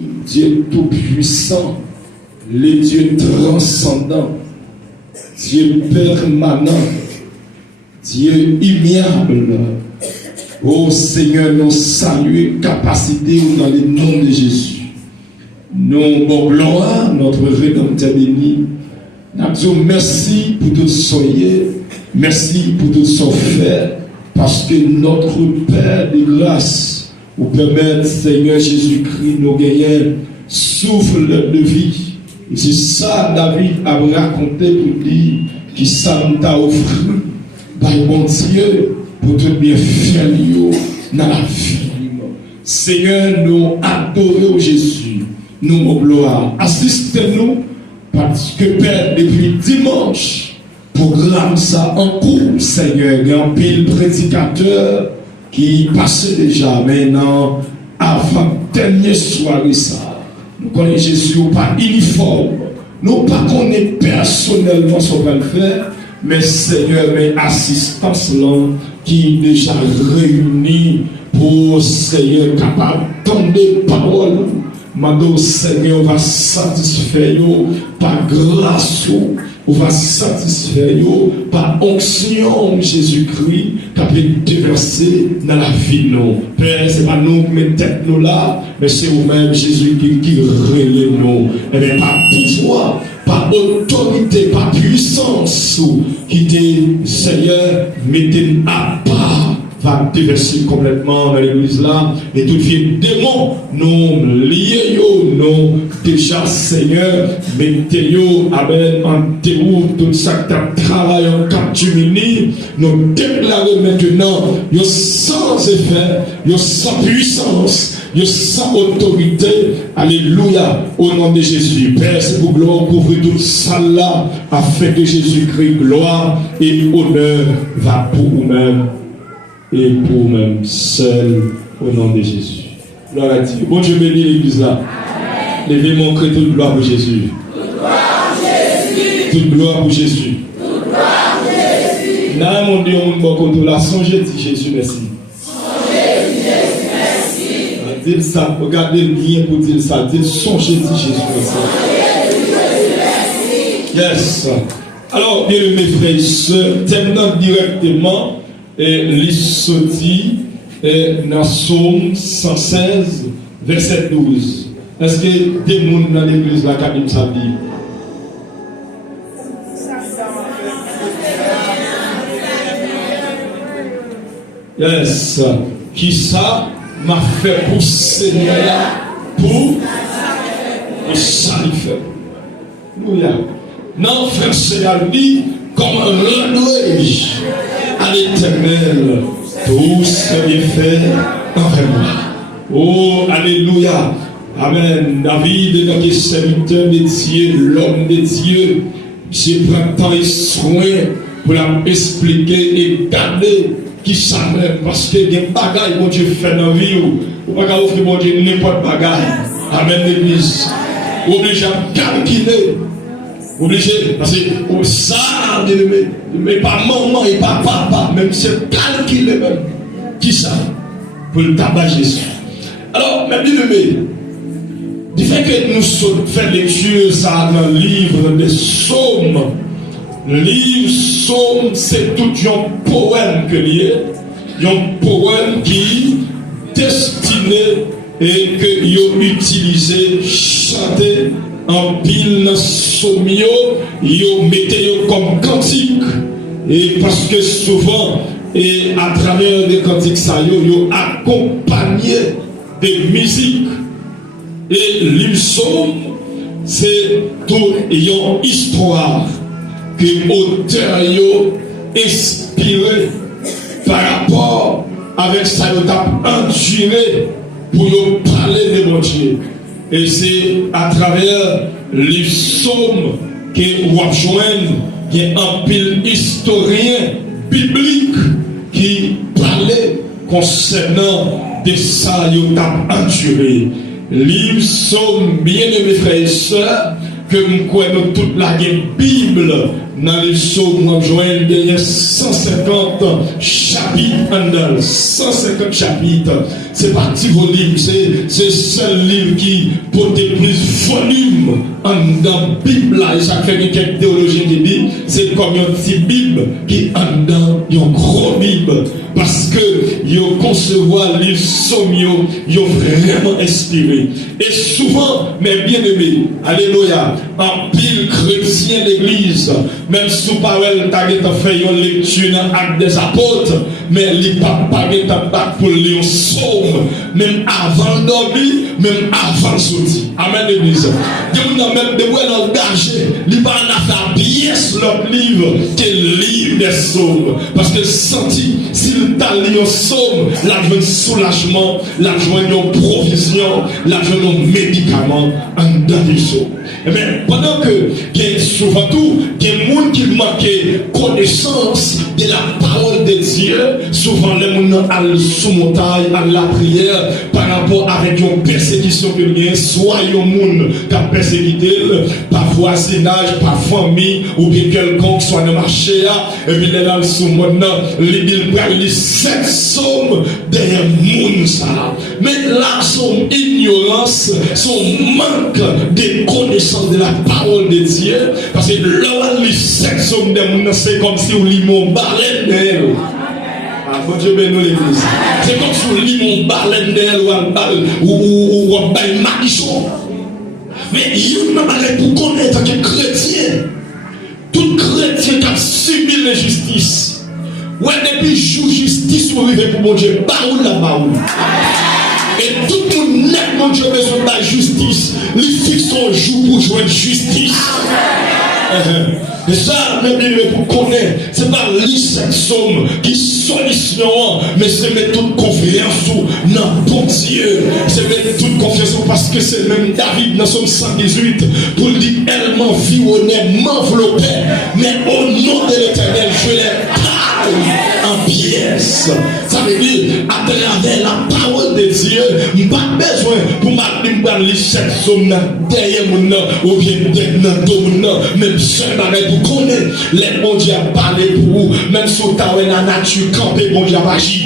Dieu tout-puissant, le Dieu transcendant, Dieu permanent, Dieu immuable. Ô Seigneur, nous saluons capacité dans le nom de Jésus. Nous, bon gloire, notre Rédempteur béni. Nous disons merci pour tout soyez, merci pour tout son fait, parce que notre Père de grâce vous permet, Seigneur Jésus-Christ, nous gagner souffle de vie. Et c'est ça David a raconté pour dire qui ça t'a offert par bon Dieu pour tout bien faire dans la vie. Seigneur, nous adorons Jésus, nous gloire. Assistez-nous parce que Père, depuis dimanche, programme ça en cours, Seigneur. Il y a un pile prédicateur qui passait déjà maintenant avant dernière soirée ça. Nous connaissons Jésus pas uniforme. Nous pas connaissons personnellement ce qu'on va faire, mais Seigneur, mais assistance là qui est déjà réunie pour Seigneur capable d'entendre parole. Mando Seigneur va satisfaire par grâce, on va satisfaire par onction Jésus-Christ qui a été déversé dans la vie nous. Père, ce n'est pas nous qui mettons tête nous là, mais c'est vous-même Jésus qui relève nous. Et bien, par pouvoir, par autorité, par puissance, qui dit Seigneur, mettez à part. Va déverser complètement dans l'église là, et tout vieux démon, nous liés, nous déjà Seigneur, mettez-yo, amen, en déroute, tout ça qui travaille en Capgemini, nous déclarons maintenant, yo sans effet, yo sans puissance, yo sans autorité, alléluia, au nom de Jésus. Père, c'est pour gloire, couvrir toute salle là, afin que Jésus-Christ, gloire et honneur va pour vous-même. Et pour même seul au nom de Jésus. Gloire à Dieu. Bon Dieu bénit l'église là. Levez mon cri, toute gloire pour Jésus. Toute gloire pour Jésus. Toute gloire pour Jésus. Toute gloire pour Jésus. Là, mon Dieu, on va contre la songez, dit Jésus, merci. Songez, dit Jésus, merci. Dites ça, regardez bien pour dire ça. Dites songez, dit Jésus, merci. Yes. Alors, bien mes frères et sœurs, terminons directement. Et l'issoti dans Psaume 116, verset 12. Est-ce que des gens dans l'église la cabine ça dit? Yes. Qui ça m'a fait pour Seigneur pour ça il fait. Alléluia. Non, frère Seigneur dit comme un renoué à l'Éternel, tout ce bien fait envers moi. Oh, alléluia. Amen. David, dans les serviteurs de Dieu, l'homme de Dieu, j'ai pris temps et soin pour expliquer et garder qui ça même. Parce que il y a des bagailles que Dieu fait dans la vie. Ou pas offrir mon Dieu n'importe quoi bagaille. Amen, l'église. Obligé à calculer. Obligé, parce que ça, mais pas maman et pas papa, même c'est calculé même. Qui ça? Pour le tabac Jésus. Alors, mais bien aimé, du fait que nous faisons lecture ça dans le livre des Psaumes, le livre Psaume, c'est tout un poème que lié, un poème qui est destiné et que vous utilisé, chanté, en pile somio, yo mettez comme cantique. Et parce que souvent, et à travers les cantiques, ça yo accompagné de musique. Et l'hymne, c'est tout une histoire que l'auteur a inspiré par rapport avec ça qu'il a enduré pour nous parler de mon Dieu. Et c'est à travers les psaumes que vous rejoignez qu'il y a un pile historien biblique qui parlait concernant de ça qu'il a enduré. Les psaumes, bien aimés frères et sœurs, que nous connaissons toute la Bible dans les Psaumes, nous joignons derrière 150 chapitres en dedans. 150 chapitres. C'est pas petit volume, c'est le seul livre qui porte plus volume en dans la Bible. Là, et ça fait quelques théologiens qui disent c'est comme une petite Bible qui est en dedans une grosse Bible. Parce que ils concevoir les psaumes, ils ont vraiment inspiré. Et souvent, mes bien-aimés, alléluia, en pile chrétien l'église, même sous parole, tu as fait une lecture dans l'acte des apôtres, mais il n'y a pas de pour lire un psaume, même avant de dormir, même avant de sortir. Amen, l'église. Il y a même des gens engagés, il n'y a pas de pièce l'autre livre que le livre des psaumes. Parce que senti, s'il t'a lu un psaume, la joie de soulagement, la joie de provision, la joie de médicaments en dans les psaumes. Mais pendant que souvent tout, il y a des gens qui manquent connaissance de la parole de Dieu, souvent les gens allent sous montagne, à la prière, par rapport avec une persécution que bien, soit il y a un monde qui a persécuté par voisinage, par famille, ou bien quelconque, soit dans le marché, et puis les gens sous montagne, ils prennent les 7 psaumes derrière le monde. Mais là, son ignorance, son manque de connaissance de la parole de Dieu, parce que là, les 7 psaumes de monde, c'est comme si on lit mon baleine d'elle. Ah, bon Dieu bénisse l'église. C'est comme si on lit mon baleine d'elle ou un bel malichon. Mais il y a une manière pour connaître que chrétien, tout chrétien qui a subi l'injustice, ouais, depuis jour justice, on arrive pour mon Dieu, baoul la baoul. Et tout le monde net, mon Dieu, besoin de la justice. Il fixe son jour pour jouer justice. Et ça, même pour connaître, c'est pas lire cette somme qui solution, mais c'est mettre toute confiance dans bon Dieu. C'est mettre toute confiance parce que c'est même David dans Somme 118 pour dire elle m'environnait, m'enveloppait, mais au nom de l'Éternel, je les parle en pièces. Ça veut dire, à travers la parole de Dieu, je n'ai pas besoin pour m'appeler cette somme derrière mon nom ou bien derrière mon nom, même seul bagage pour connaître les bon Dieu a parlé pour vous, même si vous avez la nature campée, bon Dieu a agi.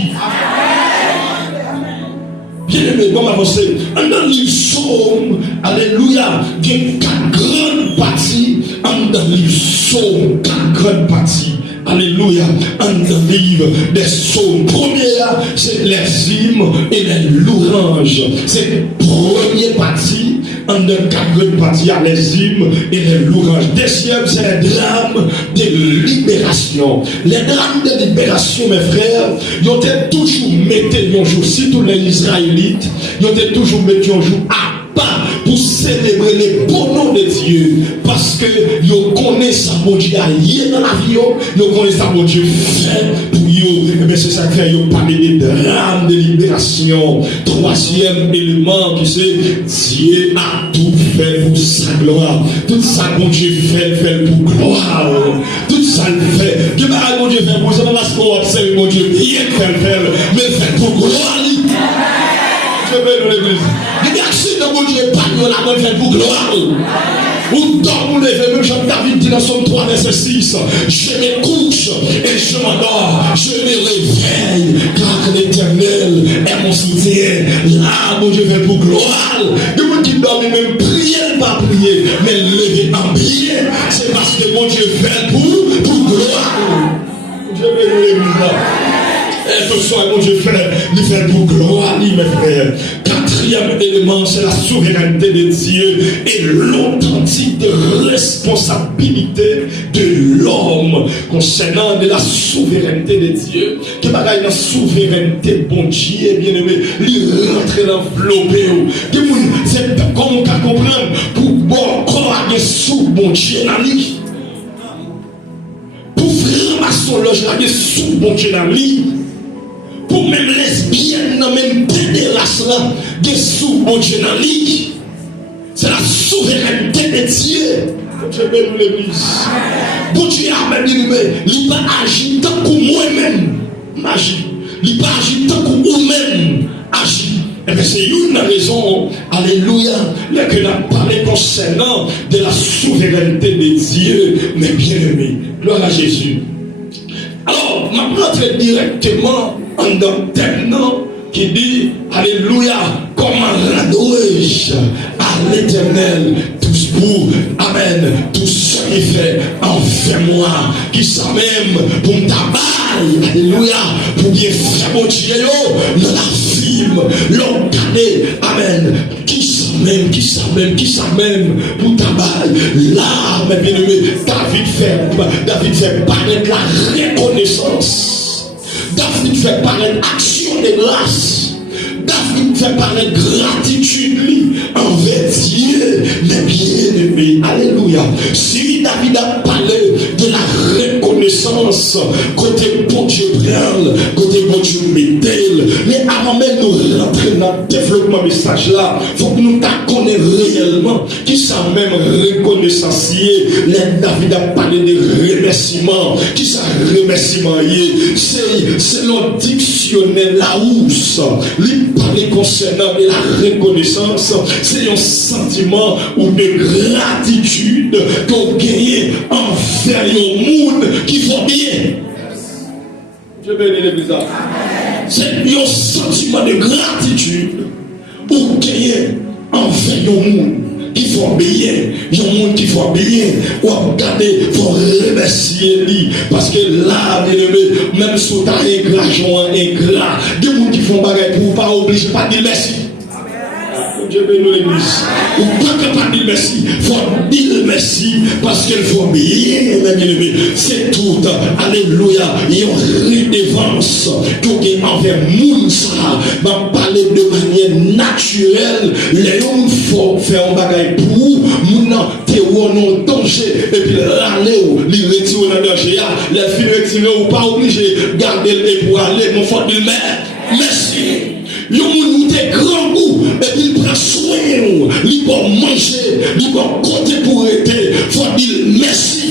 Bien aimé, bon avancer. Dans les psaumes, alléluia, il y a 4 grandes parties. Dans les psaumes, 4 grandes parties. Alléluia, en le livre des psaumes. Première, c'est les hymnes et les louanges. C'est la première partie. En de 4 parties, il y a les hymnes et les louanges. Deuxième, c'est les drames de libération. Les drames de libération, mes frères, ils ont toujours mis un jour, si tous les Israélites, ils ont toujours mis un jour à part pour célébrer les beaux noms de Dieu. Parce que ils connaissent ça, mon Dieu, dans la vie, ils connaissent ça, mon Dieu, fait pour eux. Et bien, c'est ça que ils parlent des drames de libération. Troisième élément, qui c'est Dieu a tout fait pour sa gloire. Tout ça, mon Dieu, fait pour gloire. Tout ça, il fait. Que mon Dieu fait pour ça, parce qu'on observe, mon Dieu, bien fait, mais fait pour gloire. Je vais l'église. Merci de mon Dieu, pas de la bonne fait pour gloire. Ou dans mon lever, même Jean David dit dans Somme 3, verset 6, je me couche et je m'endors, je me réveille, car l'Éternel est mon soutien. Là, mon Dieu fait pour gloire. De mon qui dorment, même prier, pas prier, mais lever en prier, c'est parce que mon Dieu fait pour gloire. Je vais l'église. Et ce soir, mon Dieu fait, il fait pour gloire, mes frères. Quatrième élément, c'est la souveraineté de Dieu et l'authentique responsabilité de l'homme concernant de la souveraineté de Dieu. Que bagaille la souveraineté, bon Dieu, bien aimé, il rentre dans l'enveloppé. C'est comme on peut comprendre pour bon corps à sous bon Dieu dans lui. Pour vraiment son loge là, sous bon Dieu dans lui. Pour même lesbiennes, même pédéraces là, des sous bon Dieu dans lui. C'est la souveraineté de Dieu. Je vais nous l'église. Bon Dieu a même dit, il va agir tant que moi-même agis. Il va agir tant que vous-même agis. Et bien c'est une raison, alléluia, que nous avons parlé concernant de la souveraineté de Dieu, mais bien aimé. Gloire à Jésus. Alors, je rentre directement en dans le thème qui dit, alléluia, comment rendre-je à l'Éternel tous pour, amen, tout ce qui fait envers moi, qui ça même pour me tabac, alléluia, pour bien faire mon Dieu, dans la film, l'organer, amen, qui ça même, pour tabac, là, mes bien-aimés, David fait paraître la reconnaissance, David fait paraître action de grâce. David fait paraître gratitude envers Dieu, mais bien aimé. Alléluia. Si David a parlé de la reconnaissance, côté bon Dieu prend, côté bon Dieu mettez, mais avant même de rentrer dans le développement message là, il faut que nous connaissions réellement qui ça même reconnaissance. David a parlé de remerciement. Qui ça remerciement? C'est le dictionnaire Larousse. Parler concernant la reconnaissance, c'est un sentiment ou de gratitude qu'on gagne envers le monde qui va bien. Je bénis l'église. C'est un sentiment de gratitude ou gagne envers le monde qui va bien. Le monde qui va bien. Ou regarder, il faut remercier lui. Parce que là, même si tu as ingrat, des gens qui font bagarre pour ne pas obliger, pas dire merci. Dieu bénit l'église. Ou pas capable de dire merci, il faut dire merci parce qu'elle faut bien, c'est tout. Alléluia. Il y a une redevance que envers moun ça va parler de manière naturelle. Les gens faut faire un bagage pour moun te ou non danger et puis aller ou li retirer dans danger. Les filles retirer ou pas obligé garder et pour aller mon faut dire merci. Yon moun te grand goût et puis il prend soin, il va manger, il va compter pour être, faut dire merci.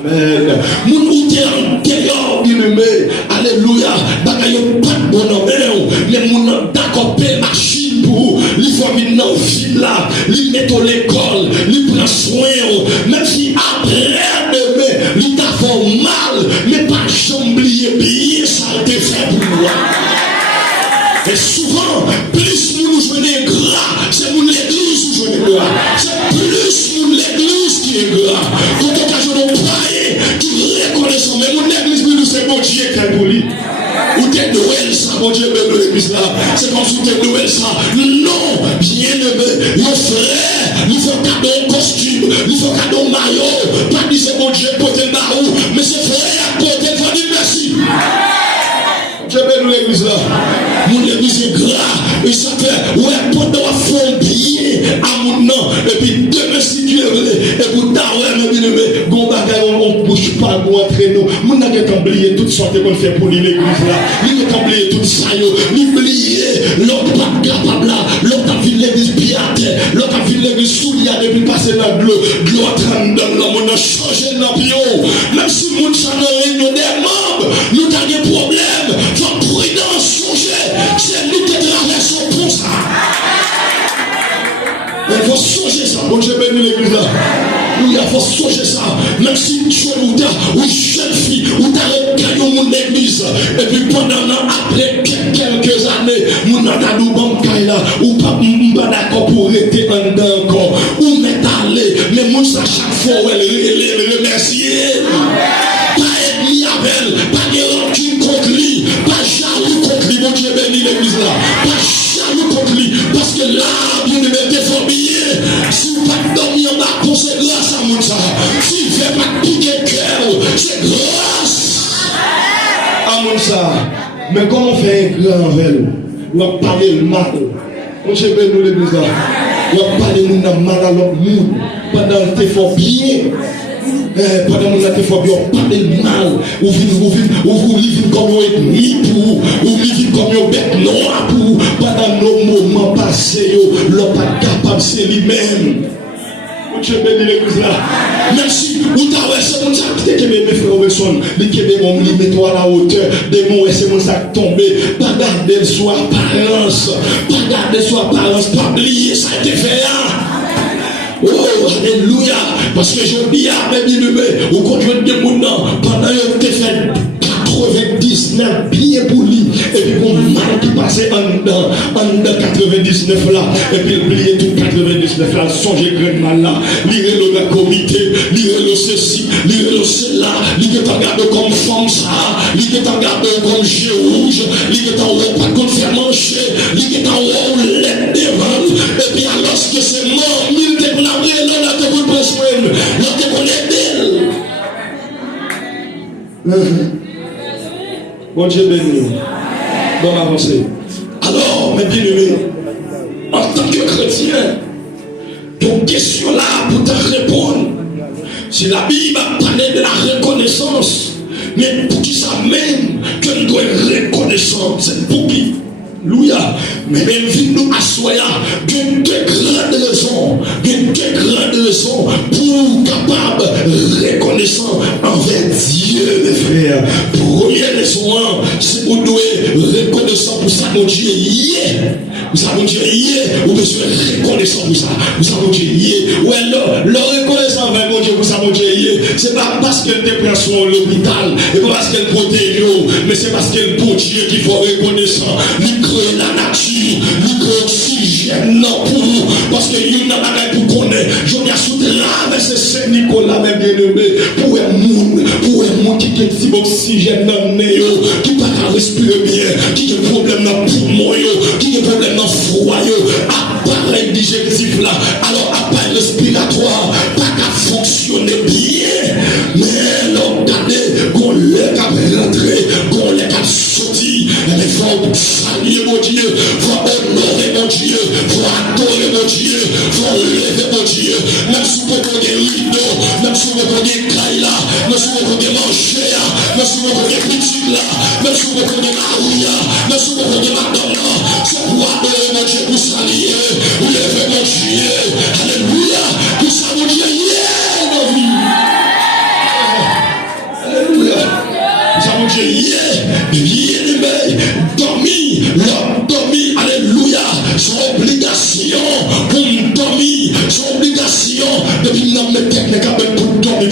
Amen. Moun ou te en dehors, bien-aimé, alléluia, bagay yo pas de bonhomme, mais moun d'accord paye machine pour, il faut venir dans ville là, il met à l'école, il prend soin, même si après demain, il t'a fait mal, mais pas jamais oublier bien ça te fait pour moi. Et souvent, plus nous jouons des gras, c'est pour l'église qui joue des gras. C'est plus pour l'église qui est gras. Quand on a un païen qui reconnaît son, mais mon église, nous, c'est bon Dieu qui est pour lui. Ou t'es Noël, ça, mon Dieu, même l'église là. C'est comme si t'es Noël, ça. Non, bien aimé, mon frère, il faut cadeau un costume, il faut cadeau un maillot. Pas dire c'est mon Dieu, porter le barreau, mais c'est frère, porter le dire merci. Je vais nous l'église là. Mon église est gras. Et ça fait, ouais, pendant à fond bien à mon nom. Et puis, demain, si Dieu veut, et pour ta ouais, mais bien aimé, bon bagage, on ne bouge pas pour entrer nous. Mon n'a qu'à oublier toute sorte qu'on fait pour l'église là. Il n'a qu'à oublier tout ça, l'oublier, l'autre pas capable là, l'autre a vu l'église piate, l'autre a vu l'église soulière et puis passer dans l'autre dans l'homme, on a changé dans le bio. Même si mon s'en a réunion des membres, nous avons des problèmes. Faut prudence, songer, c'est nous qui traversons pour ça. Il faut songer ça. Bon Dieu bénit l'église là. Il faut songer ça. Même si tu es ou jeune fille, ou tu as gagné mon église, et puis pendant après quelques années, mon adadou bancaille là, ou pas d'accord pour rester en dedans encore, ou mettre aller, mais moi ça chaque fois, elle remercier. Pas être mis avec elle, pas de rancune contre lui, pas jaloux contre lui, mon Dieu bénit l'église là, pas jaloux contre lui, parce que là, bien aimé, t'es fort billet, si vous pas dormir en bas, c'est grâce à mon ça, si vous ne faites pas piquer le cœur, c'est grâce à mon ça. Mais comment on fait un grand envers nous? On va parler le mal, mon Dieu bénit l'église là, on va parler le mal à l'autre monde, pendant que t'es fort bien. Pendant que vous avez parlé mal, ou vous vivez comme un ennemi pour, ou vivez comme un bête noir pour, pendant nos moments passés, l'homme pas capable, c'est lui-même. Dieu bénit l'église là. Même si vous avez ce monde qui est mes frères Wilson, qui est mon mets-toi à la hauteur, des mots et c'est mon sac tombé, pas garder sur apparence, pas garder sur apparence, pas oublier ça a été fait. Oh, alléluia. Parce que je dis à mes bien-aimés, au contraire de mon nom, pendant que tu fait 99 bien pour lui, et puis mon mal qui passait en dedans 99 là, et puis il oubliait tout 99 là, songez grand mal là, lire le comité, lire le ceci, lire le cela, lire t'en garde comme femme ça, lire t'en garde comme jeu rouge, lire t'en haut pas qu'on fait manger, lire t'en haut l'aide devant, et puis alors que c'est mort, mille te pour l'abri, là te pour le besoin, là te pour l'aider. Bon Dieu béni. Bon avancer. Alors, mes bien-aimés, en tant que chrétien, ton question là pour te répondre, si la Bible a parlé de la reconnaissance, mais pour qui ça même que nous doit reconnaissance, c'est pour qui? Alléluia. Mais même si nous assoyons, il y a deux grandes raisons pour capable reconnaissant envers Dieu, mes frères. Première raison, c'est pour nous reconnaissant pour ça, mon Dieu, vous savez, mon Dieu, ou vous êtes reconnaissant pour ça, vous savez, mon Dieu, ouais, le reconnaissant envers mon Dieu, vous savez, mon Dieu, c'est pas parce qu'elle te prend sur l'hôpital, et pas parce qu'elle protège, mais c'est parce qu'elle pour Dieu qu'il faut reconnaissant. Créer la nature, l'oxygène, non pour nous, parce que il n'y a pas pour connaître. Je viens sous traverser Saint-Nicolas, mes bien-aimés, pour un monde qui a un petit oxygène dans le nez, qui ne peut pas respirer bien, qui a un problème dans le poumon, qui a un problème dans le froid, appareil digestif là, alors appareil respiratoire, pas qu'à fonctionner bien, mais là, regardez, qu'on l'ait qu'à rentrer, qu'on l'ait qu'à sortir, il faut saluer mon Dieu, faut honorer mon Dieu, faut adorer mon Dieu, faut lever mon Dieu, même si vous avez rideau, même si vous avez caille là, même si vous avez manger, même si vous avez petit là, même si vous avez maria, même si vous avez madonna, c'est pour adorer mon Dieu, pour saluer, lever mon Dieu, alléluia, pour ça mon Dieu, dans vie. Alléluia, pour ça mon Dieu, dormi, alléluia, son obligation pour dormir, son obligation depuis nous mettre technique avec pour dormir,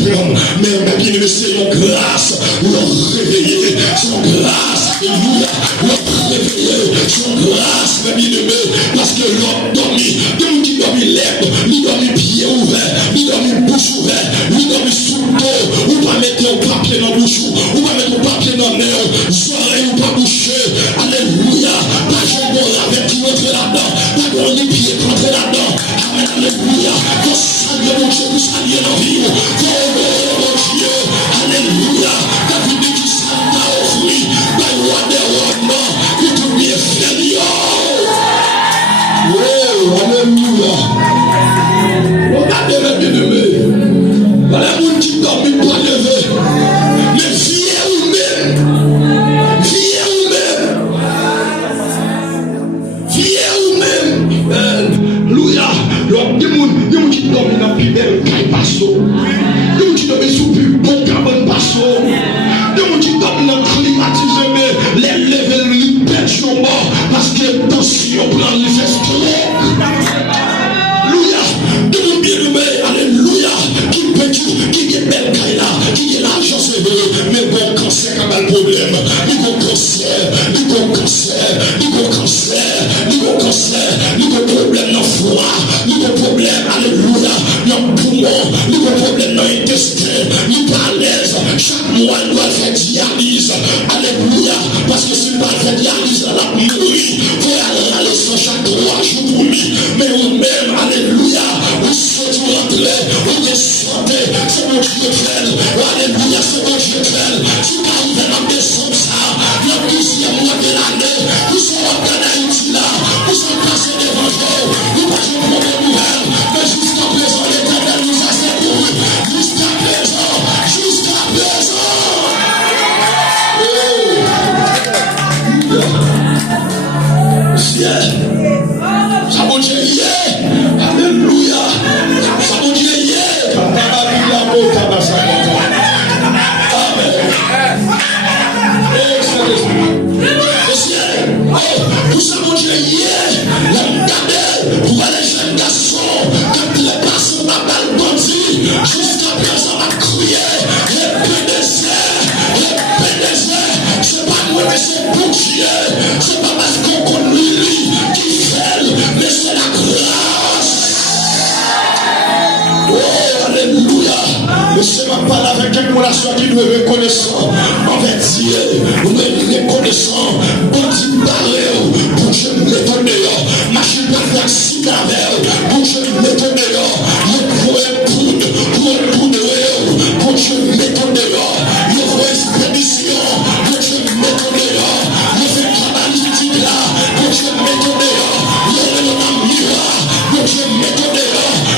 mais bien aimé, c'est une grâce, pour le réveiller, son grâce, alléluia, le réveiller, son grâce, mes bien aimé, parce que l'homme dormi, comme qui dormi lèvres, lui dormi pied ouvert, lui dormi bouche ouverte, lui dormi sous le dos, ou pas mettre un papier dans la bouche, ou pas mettre un papier dans le nez, oreilles ou pas boucher, alléluia, pas jambon avec qui rentrer là-dedans, pas qu'on les pieds rentrer là-dedans, amen, alléluia, qu'on salue mon Dieu, qu'on salue la vie, qu'on honorer mon Dieu, alléluia, David dit qu'il s'en a offert, by one day one more, pour tout bien faire, oh, alléluia, regardez mes bien-aimés, voilà mon qui dorme, il doit lever, mais fier ou même, alléluia, l'homme des gens qui dorment dans le plus bel caille passo, des gens qui dorment sous plus bon cabane passo, des gens qui dorment dans le climatisé, mais les levels lui pètent sur bord parce que tension prend les fesses trop. Alléluia, des gens bien aimés, alléluia, qui pètent, qui est belle caille là, qui est l'argent c'est vrai, mais bon cancer comme un problème, il bon cancer, il bon cancer, il bon cancer, il bon cancer, il bon problème dans le foie, il bon problème, alléluia, dans le poumon, il bon problème dans l'intestin, il pas à l'aise, chaque mois il doit faire dialyse, alléluia, parce que s'il pas fait dialyse, il va mourir, il faut aller sans chaque 3 jours pour lui, mais vous-même, alléluia, vous souhaitez rentrer, vous êtes santé, c'est mon Dieu fait, alléluia, c'est mon Dieu fait, si pas vous êtes en décembre ça, le 12e mois de l'année, vous serez en Haïti là, vous serez passé devant vous, vous passez une mauvaise nouvelle, mais jusqu'à présent, l'Éternel nous a secouru, jusqu'à présent, Laissez-moi parler avec quelqu'un qui doit être reconnaissant envers Dieu. Reconnaissant. Bon Dieu, parlez. Bon Dieu, mettez machine pas faire si avec. Bon Dieu, mettez pour un poudre. Bon Dieu, mettez il faut expédition. Bon Dieu, mettez il fait paralytique là. Bon Dieu, mettez il y a un miracle. Bon Dieu, mettez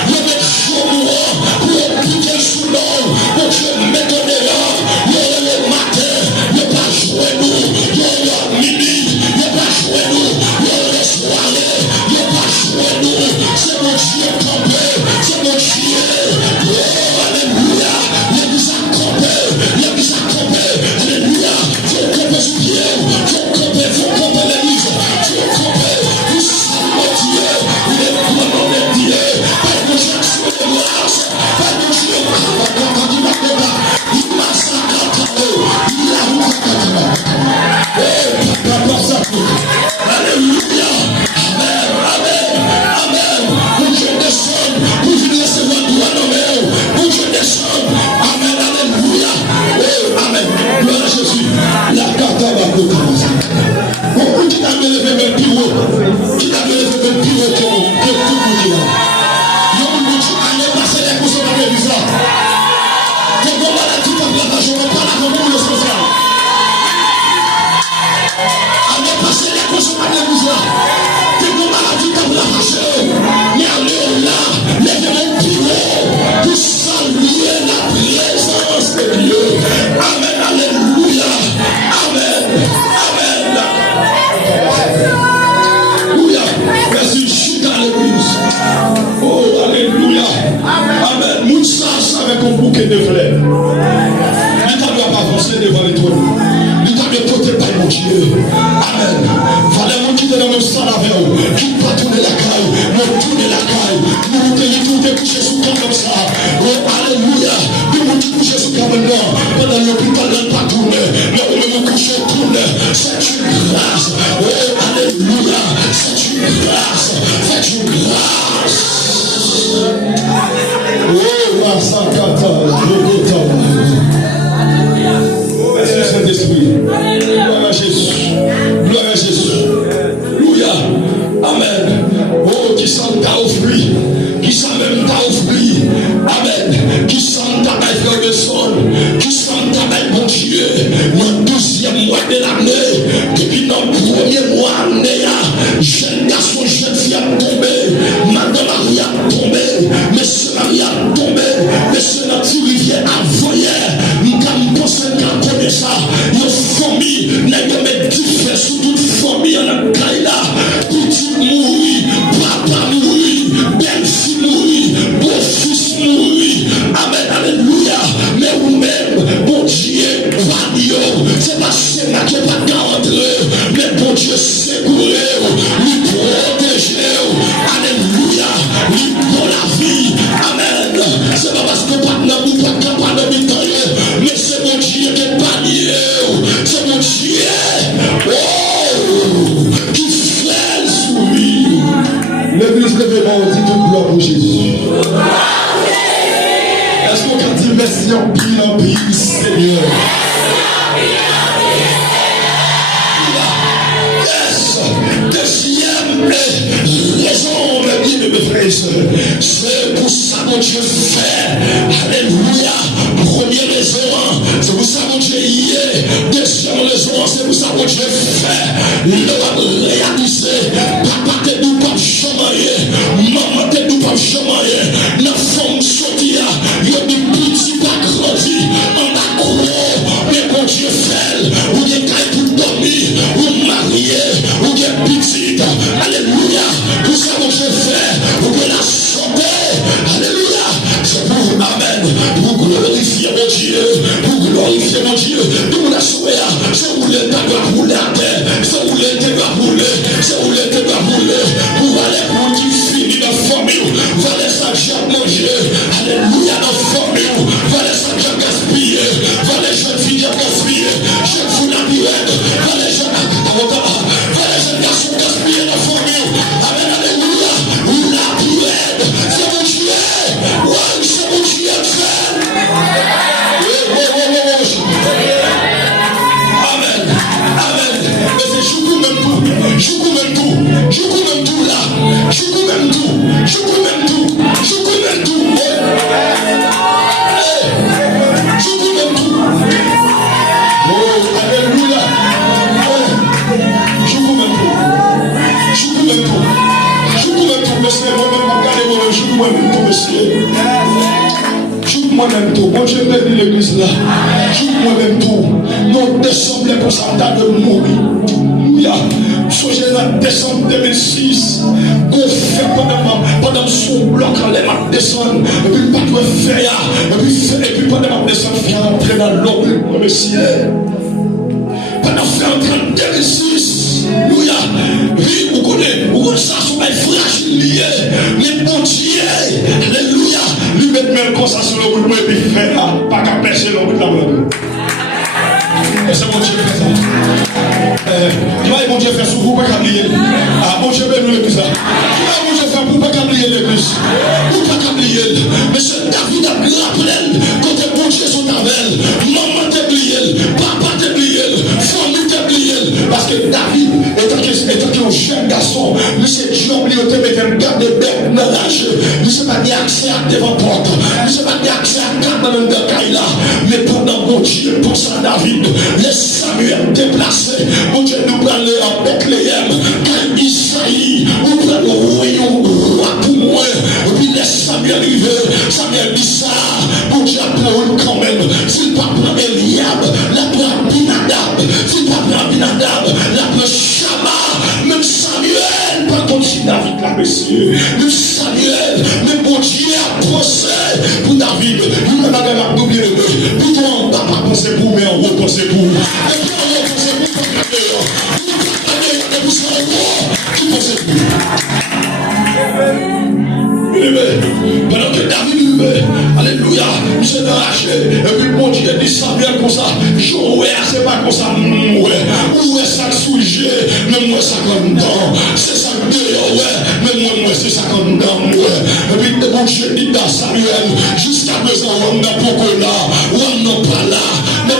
il y a des jours pour piquer sous l'eau. Bon Dieu, mettez il y a le matin. Il n'y a pas joué nous. Il y a le midi. Il n'y a pas joué nous. Il y a le soirée. Il n'y a pas joué nous. C'est mon Dieu campé. C'est mon Dieu. Oh, alléluia. L'église a campé. L'église a campé. Alléluia. Faut camper sous pied. Faut camper l'église. Faut camper. Vous savez mon Dieu. Il est vraiment mon Dieu. Pas de Jackson de grâce. Pas de Dieu. Il m'a sacré. Il a alléluia. Amen. Amen. Amen. Pour que je descende. Pour que je recevoir toi nommé. Pour que je descende. Amen. Alléluia. Amen. Gloire à Jésus. La carte va commencer. Qui t'a levé le pivot? Qui t'a levé le pivot que tout le monde dit là? Allez passer les consommateurs de l'église là. Quand on va la petite implantation, on parle à comment le social. Allez passer les consommateurs de l'église là. Quand on va la petite implantation, mais allez là, levez mon pivot pour saluer la présence de Dieu. Amen, alléluia. Amen, amen. Alléluia. Merci, je suis dans l'église. Oh, alléluia. Amen. Moussa avec un bouquet de fleurs. L'État ne doit pas avancer devant les trônes. L'État doit porter par mon Dieu. Amen. Fallait mon Dieu dans le même salle avec vous. Qui pas tourner la caille. Nous tourner la caille. Nous nous coucher sous camp comme ça. Oh, alléluia. Nous nous coucher sous camp maintenant. Pendant l'hôpital, nous pas tourner. Mais nous coucher tourner. C'est une grâce. Oh, alléluia. C'est une grâce. C'est une grâce. Oh, Masakata, Jokota. Merci Saint-Esprit. Gloire à Jésus. Gloire à Jésus. Alléluia. Amen. Oh, qui s'en t'a offert. Qui s'en même t'a offert. Amen. Qui s'en t'a frère de son. Qui s'en t'a bon Dieu. Dans le 12e mois de l'année. Depuis dans le premier mois année. Jeune garçon, jeune fille a tombé. Madame Marie a tombé. Monsieur Marie a tombé. Monsieur Nathalie Rivière a voyé. Nous pensons qu'on connaît ça. Une famille, n'a pas mettre du feu sous toute famille en Akaïda. Petit mourir, papa mourir, belle-fille mourir, beau-fils mourir. Amen, alléluia. Mais vous-même, bon Dieu, pas Dieu. C'est pas cela qui n'est pas garanti. Mais bon Dieu, sécurez, lui protégez. Alléluia. Lui pour la vie. Amen. C'est pas parce que pas de pas capable de m'étonner. Mais c'est mon Dieu qui est pas Dieu. C'est mon Dieu. Oh, qui fait le sourire. L'église lève-moi, on dit toute gloire pour Jésus. Est-ce qu'on peut dire merci en prie, Seigneur? Yes. Deuxième raison, mes frères et sœurs, c'est pour ça que Dieu fait. Alléluia. Première raison, c'est pour ça que Dieu y est. Deuxième raison, c'est pour ça que Dieu fait. Il va réaliser. Papa te dit pas chamailler. Maman te dit pas chamailler. La femme sortir. Il y a des petits pas grandi. On a gros. Mais quand Dieu fait, ou des cailles pour dormir, ou marier, ou des petites. Alléluia. Tout ça que Dieu fait. Ou de la santé. Alléluia. C'est pour Amen. Pour glorifier mon Dieu. Pour glorifier mon Dieu. Nous la soya. C'est où l'État doit rouler à terre. C'est où l'État doit rouler. C'est où l'État doit rouler. Pour aller pour qui finit dans la famille. Va laisser ça j'ai manger. Alléluia dans la famille. Va laisser ça j'ai gaspillé. Va les jeunes filles gaspiller. Je fous la birette. Va les jeunes garçons gaspiller dans la famille. Amen. Alléluia. La birette. C'est mon Dieu. Ouais, c'est mon Dieu. moi-même tout, monsieur. Joue moi-même tout. Bon Dieu bénit l'église là. Joue moi-même tout. Nous décembre pour ça, de mourir. Songez dans décembre 2006, qu'on fait pendant son bloc, les mains descendent, et puis pas de faire, et puis pendant que descendre, faire entrer dans l'eau, monsieur. Pendant faire entrer en 2006, oui, vous connaissez ça, son mail fragile lié, mais bon Dieu, alléluia, lui mettre même comme ça sur le bout de moi, et puis faire, pas qu'à percer le bout de la main. Et c'est mon Dieu qui fait ça. Mon Dieu fait ça pour ne pas oublier. Ah, mon Dieu bénit l'église. Mon Dieu fait pour ne pas oublier l'église. Pour ne pas oublier. Mais c'est David a rappelé quand bon Dieu sont avec. Maman t'a oublié. Papa t'a oublié. Famille t'a oublié. Parce que David, étant qu'un jeune garçon, lui c'est Dieu oublié de mettre un garde de bête dans l'âge. Lui c'est pas accès à devant porte. Lui c'est pas accès à garde dans le caille là. Mais pendant bon Dieu pense à David, laisse Samuel déplacer. Mon Dieu nous parle à Bethléem, quand Isaïe, on prend le royaume roi pour moi, et puis laisse Samuel arriver. Samuel dit ça, mon Dieu prend quand même. S'il ne prend pas Eliab, la prend Abinadab. S'il ne prend pas Abinadab, la prend Shama. Même Samuel, pas comme si David l'a messieurs. Même Samuel, même mon Dieu a pensé pour David. Il m'a pas oublié le mot. Plutôt on ne va pas penser pour, mais on va penser pour. Et puis on va penser pour. Pendant que David, alléluia, il s'est arraché. Et puis bon Dieu dit Samuel comme ça. Ouais, c'est pas comme ça. Ouais, ça sujet. Mais moi, ça comme dans. C'est ça que ouais. Mais moi, c'est ça comme dans. Et puis bon Dieu dit à Samuel, jusqu'à présent, on n'a pas que là. On n'a pas là. Mais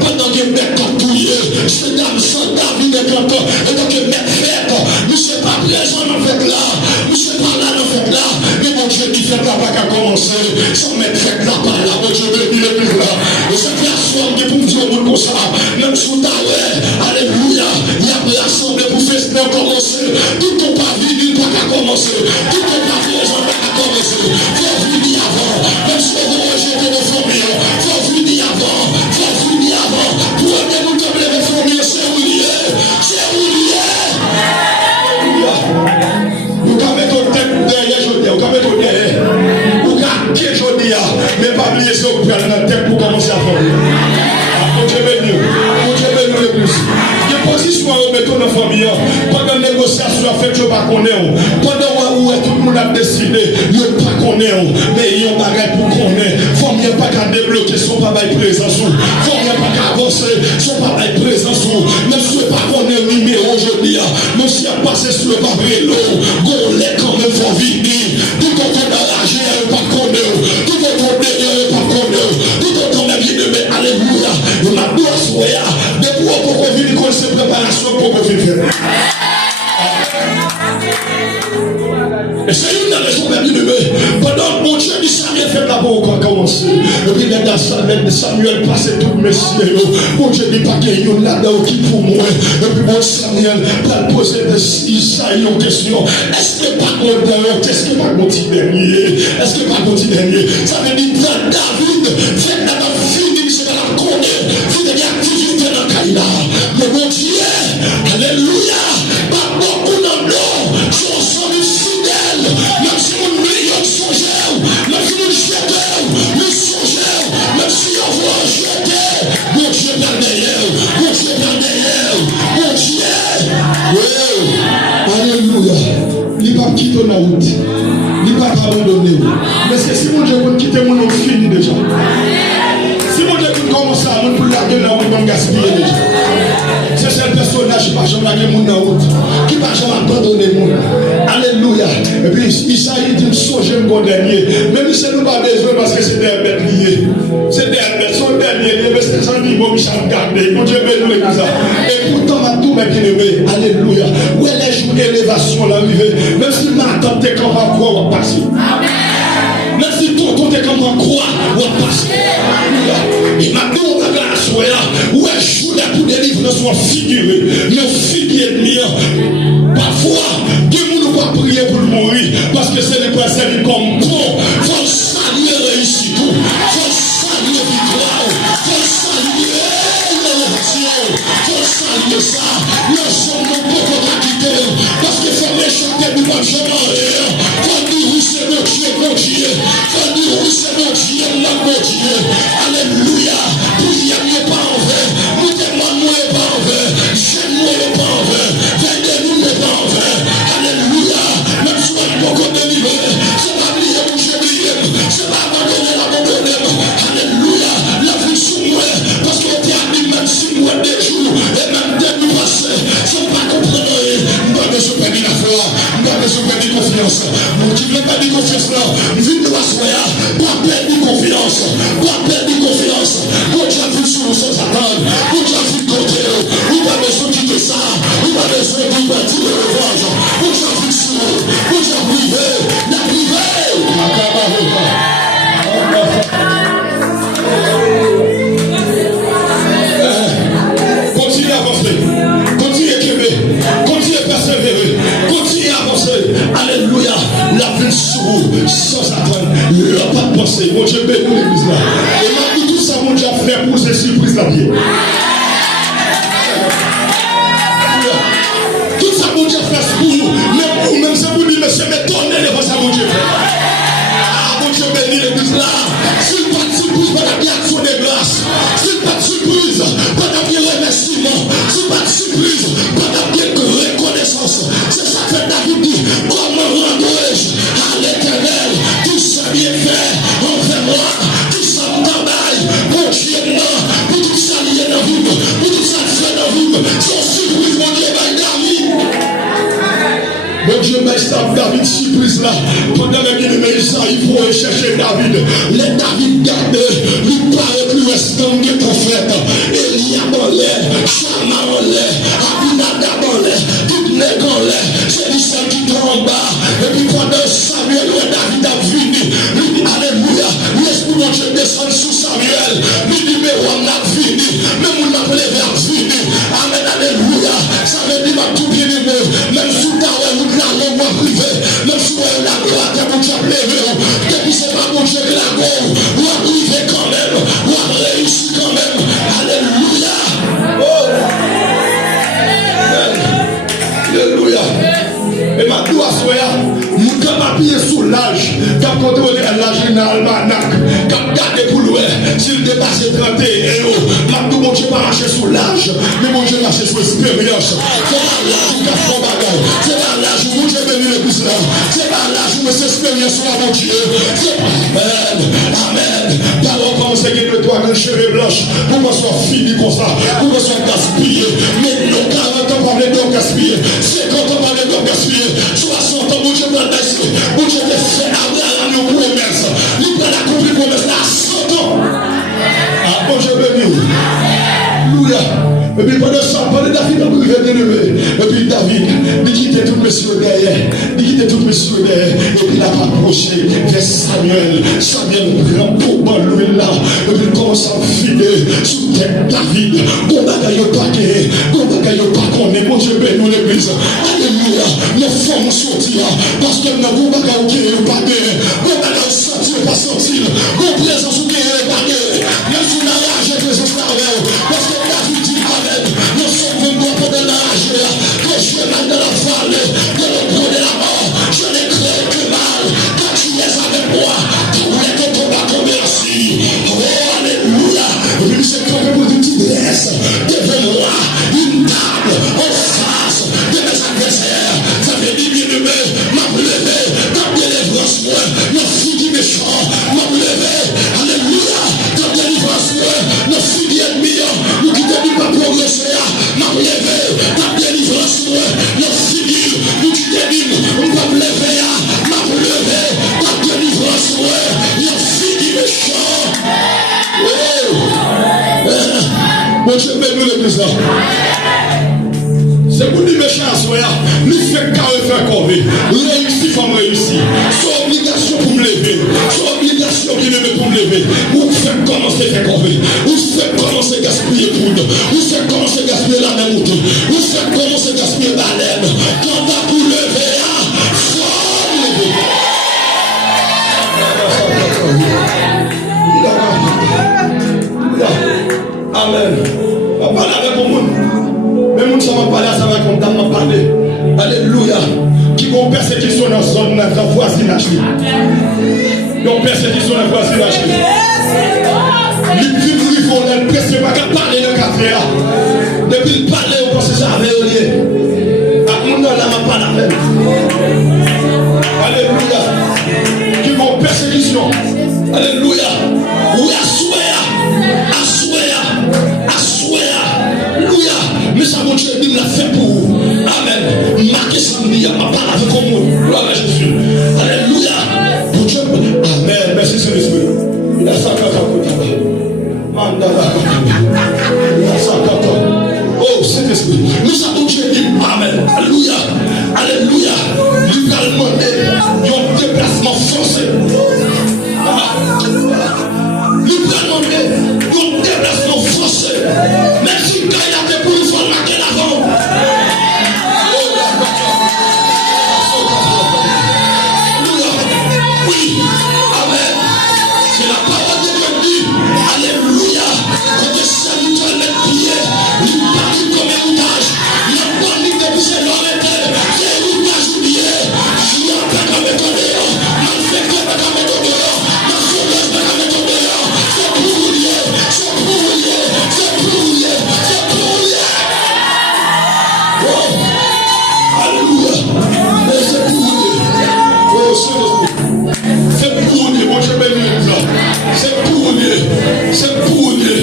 pendant que mec capouillé, c'est dame sans David et quand et donc que mec fait, nous c'est pas présent dans fait là, nous c'est pas là dans fait là, mais mon Dieu qui fait là pas qu'à commencer, sans mettre fait là pas là, mon Dieu bénit les plus là. Et cette personne qui pour dire comme ça, même sous ta alléluia, il y a des assemblées pour faire commencer, tout ton pas venu pas qu'à commencer, tout ton pas présent pas qu'à commencer, faut venir avant, même si on va rejeter nos familles, faut venir avant. Pour nous comme les réformés, c'est oublié. Vous pouvez mettre votre tête derrière, vous pouvez mettre votre derrière. Vous pouvez aujourd'hui, mais pas oublier ce que vous avez dans la tête pour commencer à faire. Mon Dieu béni, le plus. Il y a position à remettre dans la famille. Pendant la négociation, la fête, je ne sais pas connaître. Pendant où tout le monde a décidé, je ne sais pas connaître. Mais il y a un bagage pour connaître. Il n'y a pas qu'à débloquer son travail présent. Il n'y a pas qu'à avancer son travail présent. Même si je ne sais pas connaître le numéro aujourd'hui, même si il a passé sur le papier l'eau, on l'est quand même pour venir. Tout le monde a l'argent, il n'y a pas connaître. Tout le monde a derrière, il n'y a pas connaître. Tout le monde a bien de mais alléluia. Il m'a dit à soya. Depuis qu'on peut venir, qu'on se préparation pour venir. Et c'est une des raisons pendant que mon Dieu dit Samuel fait d'abord encore commencer. Et puis les Samuel passait tout le messieurs. Mon Dieu dit pas qu'il y a là-dedans qui pour moi. Et puis mon Samuel va poser Isaïe une question. Est-ce que pas mon dernier? Qu'est-ce que pas mon petit dernier? Est-ce que pas mon petit dernier? Ça veut dire que David fait d'abord fini, c'est dans la connaître. Fait des activités dans le Kaïla. Mais mon Dieu, alléluia, pas beaucoup dans l'eau. Même si on million songeur, même si on jeteur, nous songeur, même si on voit jeter, mon Dieu par derrière, mon Dieu par derrière, mon Dieu. Alléluia. Il va quitter la route, il va pas abandonner. Mais c'est si mon Dieu veut quitter mon nom fini déjà. Si mon Dieu veut commencer à nous pour larguer la route, on gaspiller déjà. C'est ce personnage qui va jamais larguer mon route, qui va jamais abandonner mon. Alléluia. Et puis Isaïe dit songer mon dernier. Même si nous pas besoin parce que c'est des bêtes liées. C'est des bêtes, son dernier, mais c'est sans niveau, il s'en garde. Mon Dieu bénit les ça. Et pourtant, ma tout m'a bien aimé. Alléluia. Où est les jours d'élévation l'arrivée? Même si ma tante est comme un croix, on va passer. Même si ton compte est comme un croix, on va passer. Alléluia. Et maintenant, on va la soirée. Où est le jour pour délivrer soit figuré. Mais figuré de mien. Parfois, Dieu nous pas prier pour mourir, parce que c'est le personne comme bon. Faut saluer réussite, faut saluer victoire, faut saluer l'élection, faut saluer ça. Nous sommes beaucoup à quitter, parce que faut méchanter nous pas jamais en l'air. Faut dire oui c'est mon Dieu, mon Dieu. Faut dire oui c'est mon Dieu, mon Dieu. Alléluia. Priez mieux pas en vain. Nous demandons pas en vain. J'aime pas en vain. Vendez-nous pas en vain. Alléluia. Même si on est beaucoup délivré, c'est pas oublier mon Dieu, c'est pas abandonner l'abandonner. Alléluia. La vie sous moi, parce qu'on t'a dit même si moi des jours, et même des nous passés, c'est pas comprendre. Nous ne sommes pas dit la foi, nous ne sommes pas dit confiance. Nous ne sommes pas dit confiance là. Nous vivons de la soya, pas perdre confiance, pas perdre confiance. Nous avons vu sur nous sans attendre, nous avons vu côté, nous avons besoin de quitter ça, nous avons besoin de bâtir le revanche. Nous avons vu sur nous, nous avons privé, la privé. Continuez à avancer, continuez à quérir, continuez à persévérer, continuez à avancer. Alléluia, la vie sur vous, sans attendre, il n'y a pas de pensée. Mon Dieu, bénis l'église là. Et maintenant, tout ça, mon Dieu a fait pour ces surprises là. Tout ça, mon Dieu a fait pour vous. Même si vous dites, monsieur, mais tournez devant ça, mon Dieu. Ah, mon Dieu, bénis l'église là. S'il pas de surprise, pas d'action de grâce. S'il pas de surprise, pas de remerciement. S'il pas de surprise, pas de reconnaissance. C'est ça que David dit. Comment rendre-je à l'Éternel tout ça bien fait envers moi, tout ça me travaille, mon Dieu, pour tout ça lié dans vous, pour tout ça fait dans vous. Sans surprise, mon Dieu, mon Dieu, David, surprise là. Pendant que il faut chercher David. Les David gardent, lui paraît plus restant que prophète. Eliab en l'air, Shama en l'air, Abinadab en l'air, tout n'est qu'en l'air. C'est lui seul qui est en bas. Et puis pendant Samuel, David a fini. Lui dit, Alléluia, l'esprit de Dieu descend sous Samuel. Lui dit, mais on a fini. Mais on a levé à fini. Amen, Alléluia. Ça veut dire, tout bien aimé. Même sous ta ouais, on va privé, même si on a la gloire, on a levé, depuis c'est pas mon Dieu que la gloire, on va privé quand même, on va réussir quand même. Alléluia. Oh. Alléluia. Et ma gloire soit, nous avons appuyé sur l'âge, quand on contrôle l'âge dans l'almanach, quand on garde pour l'ouest, s'il dépasse 31 euros, ma gloire, mon Dieu, pas marcher sur l'âge, mais mon Dieu marcher sur l'expérience. C'est pas l'âge où on a c'est pas l'âge où mon Dieu bénit l'église là, c'est pas l'âge où cette expérience là, mon Dieu. C'est pas Amen, Amen. Parole comme c'est que toi, avec cheveux blanches, pour qu'on soit fini comme ça, pour qu'on soit gaspillé. Mais nos 40 ans, pas de gaspiller, 50 ans, pas de gaspiller, 60 ans, mon Dieu, mon Dieu, te fait avoir une promesse. Il prend la complète promesse là à 100 ans. Ah, mon Dieu béni. Alléluia. Et puis pendant ça, pendant David a privé bien aimé. Et puis David, il quittait tout monsieur derrière. Il quittait tout monsieur derrière. Et puis il a approché vers Samuel. Samuel prend pour l'huile là. Et puis il commence à filer sous tête David. Bon bagaille au paquet. Bon bagaille au paquet. On est bon Dieu béni l'église. Alléluia. Les femmes sortir. Parce que nous avons bagaille au paquet. Bon bagaille sortir, pas sortir. Bon présence au paquet. Même si on a l'argent, présence là. Parce que David dit nous sommes venus pour de l'âge, que je mène de la vallée, de l'ombre de la mort, je n'ai créé que mal, quand tu es avec moi, tu voulais que ton bâton merci. Oh, alléluia. Il s'est campé pour une petite dresse, devant moi, une table en face de mes adversaires. Ça veut dire bien aimé, m'a levé, dans délivrance moi, le fini méchant, m'a levé, alléluia, dans délivrance moi, le fini ennemi, nous qui t'aimons pas progresser, m'a levé, dans délivrance moi, le fini, nous qui t'aimons, on va me lever, m'a levé, dans délivrance moi, le fini méchant. Mon Dieu, bénis l'église là. C'est pour dire méchant, lui fait carré, faire corvée. Réussir, femme réussir. C'est obligation pour me lever. C'est obligation qui me pour me lever. Vous faites commencer à faire corvée. Vous faites commencer à gaspiller poudre. Vous faites commencer à gaspiller la même outil. Vous faites commencer à gaspiller la laine. Quand t'as pour lever, dans le voisinage. Donc, persécution dans le voisinage. Les petits vivants, les presque pas qu'à parler de café. Depuis le parler, on pense que ça avait au lieu. À mon nom, là, ma pas la même. Alléluia. Qui vont persécution. Alléluia. Oui, Alléluia. Mais ça, mon Dieu, il l'a fait pour vous. Amen. Marquez ça, il n'y a pas avec vous. Gloire à Jésus. Alléluia. Mon Dieu. Amen. Merci, Saint-Esprit. Il a 50 ans. Oh, Saint-Esprit. Nous avons Dieu dit Amen. Alléluia. Alléluia. Lui a demandé un déplacement forcé. Lui a demandé un déplacement forcé. Même si quand il a été pour nous faire marquer l'avant. Oui. Amen. C'est la parole de Dieu dit. Alléluia. Quand le serviteur met pied, il partit comme un otage. Il a pas mis de boucher dans les terres. C'est un otage oublié. Je suis en train de me donner. Je fais comme un me donner. Je suis en train de me donner. C'est brûlé. C'est brûlé. C'est brûlé. C'est brûlé. Oh. Alléluia. Mais c'est brûlé. Oh, c'est brûlé. Mon Dieu béni. C'est brûlé. C'est brûlé.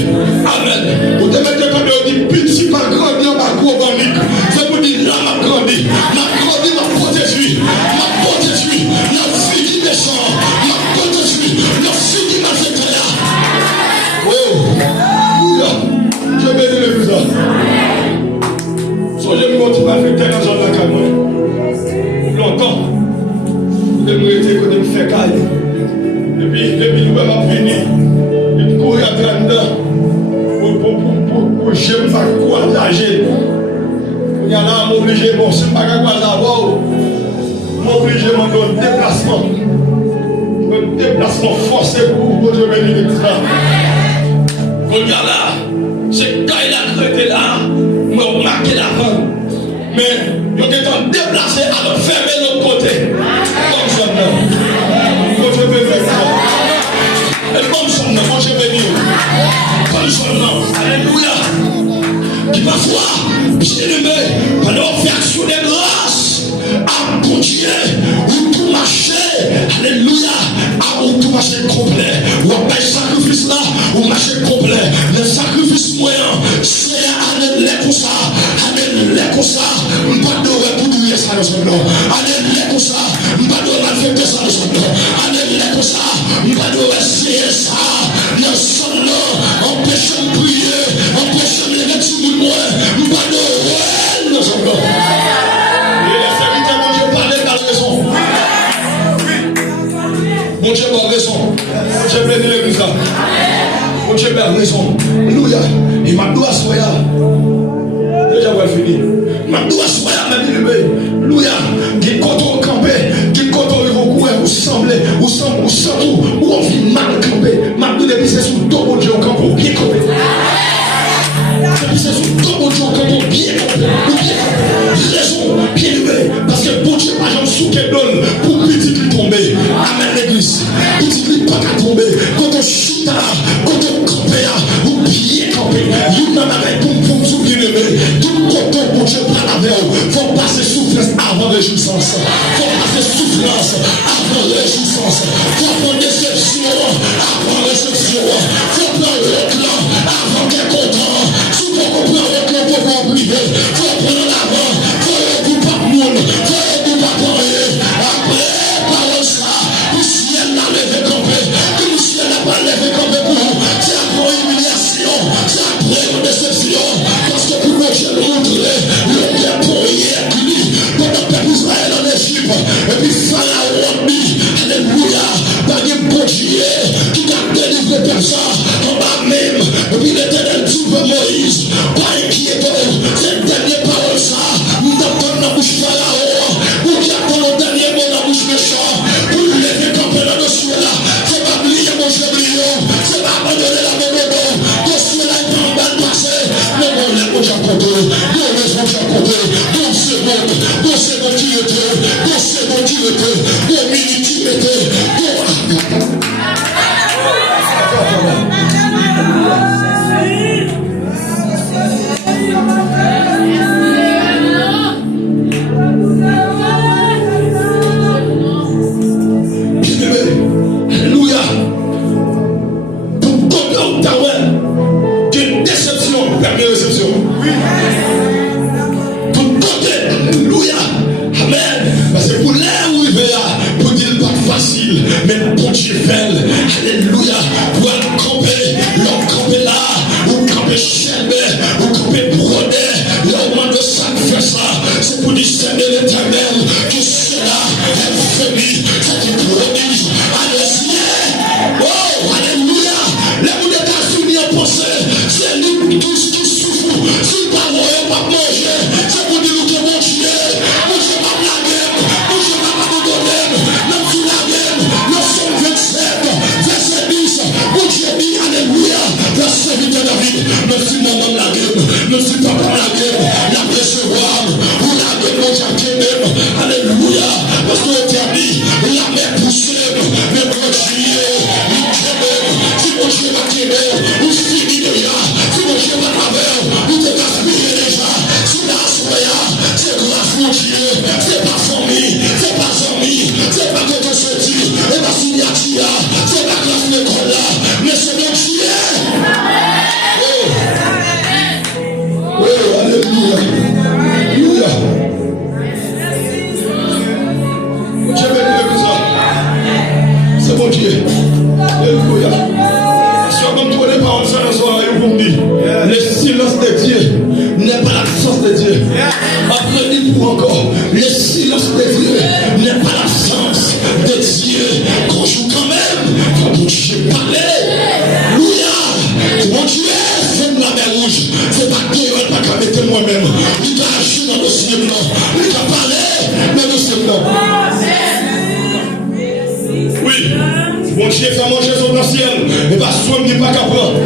Amen. Vous devez mettre comme on dit, petit pas grandi, on va gros bandit. C'est pour dire là, m'a grandi. M'a grandi, m'a protégé. M'a protégé. La fille qui descend. M'a protégé. La fille qui m'a fait là. Oh. Je bénis le plus. So, je me continue à faire tel dans la caméra. Longtemps. Je me été quand je me fais caille. Depuis nous avons fini. Il courait à dedans. Pour je ne pas croiser. Il y a là, m'obliger, bon, c'est pas qu'à croiser avant. M'obliger, mon déplacement. Un déplacement forcé pour Dieu bénir l'Église. Il y a là, c'est quand il a traité là, me marquer l'avant. Mais il y a temps déplacé à le fermer de l'autre côté. Comme ça, mon Dieu bénir l'Église. Et comme son nom, mon Dieu béni. Comme son nom. Alléluia. Qui parfois, bien aimé, pendant faire action des grâces, à continuer, ou tout marcher, alléluia, ou tout marcher complet, ou à payer sacrifice là, ou marcher complet. Le sacrifice moyen, c'est aller comme ça, aller comme ça, pas de repouiller ça dans son nom, aller comme ça, pas de malfaiteur ça dans son nom, aller comme ça, pas de essayer ça, dans son nom, empêcher de prier, empêcher de lever tout le monde, pas de réel dans son nom. Et la vérité, mon Dieu, parler par raison. Mon Dieu, par raison. Mon Dieu, bénis l'église. Mon Dieu, par raison. Alléluia. Et ma doigt soit là. Déjà, on va finir. Ma doigt soit là, ma bien-aimée. Alléluia. Qui quand on campé, qui quand on recouvre, ou semble, ou tout, ou on vit mal campé. Ma bien-aimée, c'est sous ton bon Dieu, on campe, ou bien campé. C'est sous ton bon Dieu, on campe, ou bien campé. Raison, bien aimé. Parce que bon Dieu, par exemple, sous qu'elle donne, pour petit lui tomber. Amen, l'église. Petit lui pas qu'à tomber. Quand on chute là, quand on campe là, ou bien campé. Il m'a avec pour sous bien aimé. Tout côté, bon Dieu, prend la veille. Faut passer souffrance avant réjouissance. Faut passer souffrance avant réjouissance. Faut prendre déception avant réception. Faut prendre le clan avant qu'elle est content. Si on comprend le clan pour vous oublier, faut prendre l'avant. Faut écouter pas le monde. Faut écouter pas parler. Après, parole ça, le ciel n'a levé campé. Le ciel n'a pas levé campé pour vous. C'est après humiliation. C'est après une déception. Parce que pour que Dieu nous montre le bien pour hier qui dit, pendant que Israël en Égypte, et puis Pharaon dit, alléluia, par des beaux Dieu qui t'a délivré comme ça, en bas même, et puis l'Éternel trouve Moïse, pas inquiétant, c'est le dernier parole ça, nous t'entendons dans la bouche Pharaon, ou qui attend le dernier mot dans la bouche méchant, pour nous lever camper dans le ciel là, c'est pas oublier mon chebrion, c'est pas abandonner la mémoire, le ciel là est en bas de passer, mais bon, les mots j'ai compté, les raisons j'ai compté, 12 secondes qui était, 12 secondes qui était, difficile, mais bon Dieu fait. Alléluia. Pour camper, l'homme camper là, ou camper chelbe, ou camper brodé, l'homme de ça fait ça. C'est pour discerner l'éternel que cela est fini, c'est une prodige. Allez-y. Oh, alléluia. Les États-Unis ont pensé, c'est nous tous qui souffrent. Si le parole n'est pas mangé, c'est pour dire que mon Dieu, va me laguer, mon Dieu va m'abandonner, même sous la guerre, le psaume 27, verset 10, mon Dieu dit, alléluia, verset 8 de David, même si mon homme la guerre, même si papa la guerre, la recevoir, ou la guerre, mon Dieu qui m'aime, alléluia, parce que tu as dit, la mer poussée, mais mon Dieu, si mon Dieu va t'aimer, ou fini déjà, si mon Dieu va t'avoir, ou te gaspiller déjà, si la soya, c'est grâce mon Dieu, c'est pas famille, c'est pas amis, c'est pas que ton sorti, et pas signature, c'est pas grâce l'école là, mais c'est mon Dieu. Oh, oh, alléluia, alléluia. Dieu bénit comme ça. C'est mon Dieu. Alléluia. Comme tous les paroles ce soir, ils vont dire, le silence de Dieu n'est pas l'absence de Dieu. Après, il faut encore, le silence de Dieu n'est pas l'absence de Dieu. Qu'on joue quand même, quand mon Dieu parlait. Alléluia. Mon Dieu, c'est la mer rouge. C'est pas Dieu, il va pas mettre moi-même. Il va agir dans le ciel, il va parler, mais le ciel, oui. Mon Dieu fait manger son ancienne, et pas soin n'est pas capable.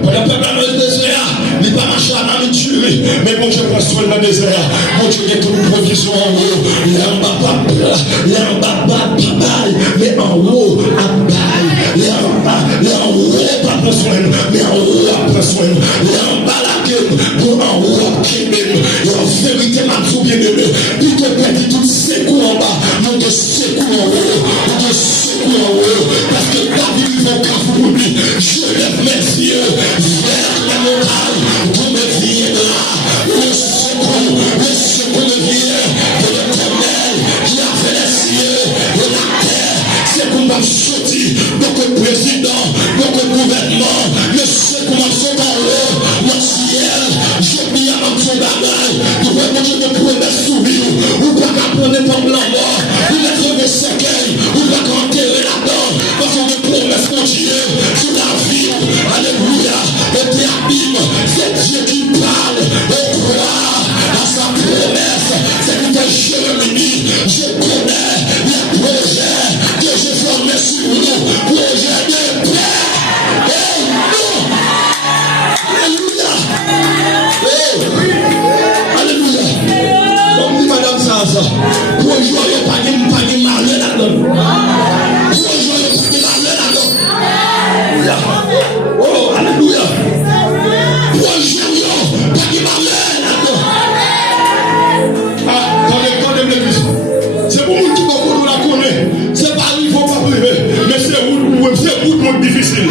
Pendant pas dans le désert, il n'est pas marché à la tuerie, mais mon Dieu prend soin dans le désert. Mon Dieu est toute provision en haut. Il est en bas, mais en haut, à bail. Il est en bas, il est en haut, pas prendre soin, mais en haut, à prendre soin. Il est en bas la gueule, pour en haut, qui même. Et en vérité, ma troupe bien aimé, puis te perdit tout secours en bas, non de secours en haut, de secours en haut, parce que David il faut qu'à vous dire, je lève mes yeux vers la montagne, pour me viendra le secours de vie de l'éternel qui a fait les cieux et la terre. C'est qu'on m'a sorti, donc le président, donc le gouvernement, le secours m'a sauté en haut, le ciel, je dis à mon bagage, pour que je me promets sourire, ou pas qu'à prendre pour la mort, ou mettre des séquelles, ou pas qu'à enterrer là-dedans, parce qu'on me promet mon Dieu, sur la vie, alléluia, et puis abîme, c'est Dieu qui parle, et croit à sa promesse, c'est que Jérémie, je connais les projets que j'ai formés sur nous, projets de paix, et non, alléluia, alléluia, comme dit Madame Sansa, projet de pas de malheur là-dedans, projet de pas de malheur là-dedans, oh, alléluia, projet de pas de malheur là-dedans. C'est pour vous qui beaucoup la connaît. C'est pas lui, il ne faut pas priver. Mais c'est vous difficile.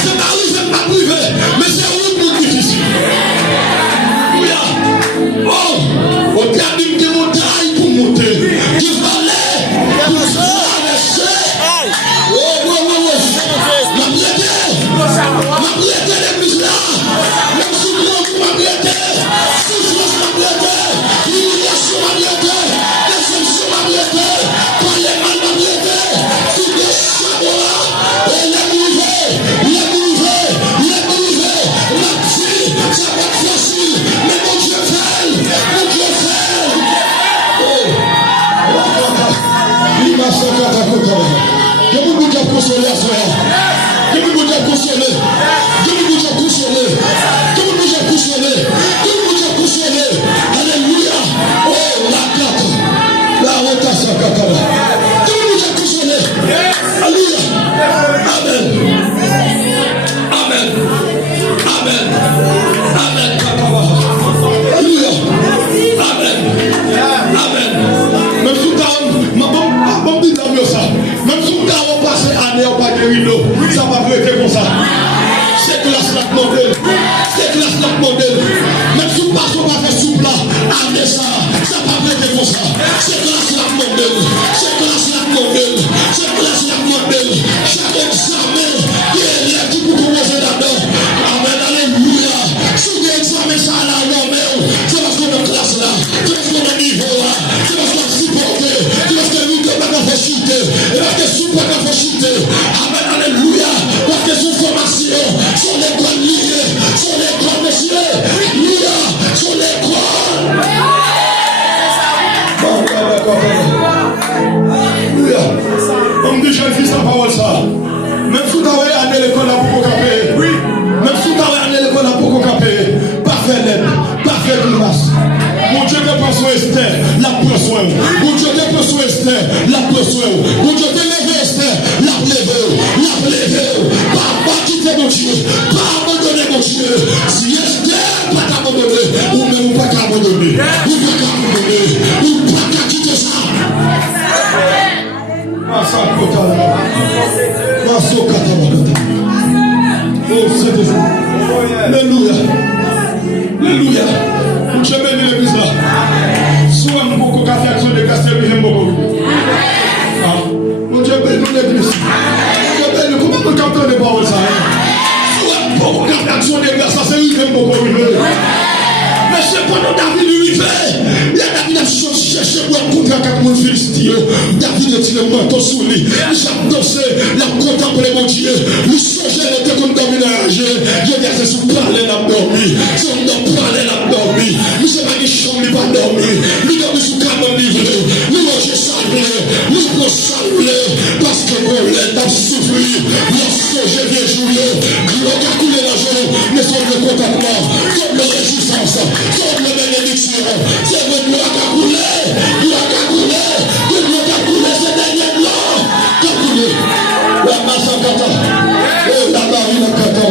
C'est pas lui, c'est pas privé. Mais c'est vous difficile. Oh, on t'a dit que mon taille pour monter. Du balai, pour se traverser. Oh, ma blêté l'église là. Même si vous ma blêté. Alléluia. Oh, la carte. La rotation. Tout le monde est couché. Alléluia. Amen. Amen. Amen. Amen. Alléluia. Amen. Amen. Même si tu même si tu as passé année au pas de rideau, ça va être comme ça. C'est classe notre modèle. C'est classe notre modèle. Même si tu passes au pas faire souple là, amenez ça. Ça va être C'est grâce à modèle. C'est grâce à modèle. C'est grâce à modèle. Chaque examen, il y a qui pour commencer là-dedans. Amen, alléluia. Si vous examen ça là, c'est parce qu'on est classe là. C'est parce qu'on est niveau là. C'est parce qu'on est supporté. C'est parce que nous ne pouvons pas faire chuter. Et parce que nous ne pouvons pas faire chuter. Amen, alléluia. Parce que sous formation, sur les grandes lignes, sur les grands messieurs. Alléluia. Sur les grands. Alléluia. Comme déjà dit sa parole ça. Même si tu as allé à l'école là pour qu'on paye. Oui. Même si tu as allé à l'école là pour qu'on paye. Pas faire l'aide. Pas faire grâce. Mon Dieu te prend soin Esther, la prend soin. Mon Dieu te prend soin Esther, la prend soin. Mon Dieu te lève Esther, la lève. Pas quitter mon Dieu. Pas abandonner mon Dieu. Si Esther pas t'abandonner, ou même pas t'abandonner. Ou pas t'abandonner. Ou pas quitter ça. Oh, c'est Dieu. Alléluia. Alléluia. Je bénis l'église là. Soit nous beaucoup café action de Castel, mais beaucoup. Mon Dieu bénis l'église. Je bénis comment nous captons les paroles ça. Soit beaucoup café action de Castel, c'est lui qui aime beaucoup. Mais c'est pendant David lui fait. Il y a David a cherché pour rencontrer avec mon Philistin. David a tiré le manteau sous lui. Il a dansé, il a contemplé mon Dieu. Il songeait, il était comme David à âge. Il a dit, c'est parler, il a dormi. Si on doit parler, il a dormi. Il ne s'est pas dit, chambre, il n'a pas dormi. Il a dormi sous canon livré. Il a mangé sablé. Il a sablé. Parce que mon lait a souffert. Il a songé, bien joué. Il a coulé la journée. Mais son le contentement. Comme le résistance. Comme la bénédiction, c'est le bloc à couler, c'est derrière blanc, qu'a coulé. La masse en kata, la marine en kata.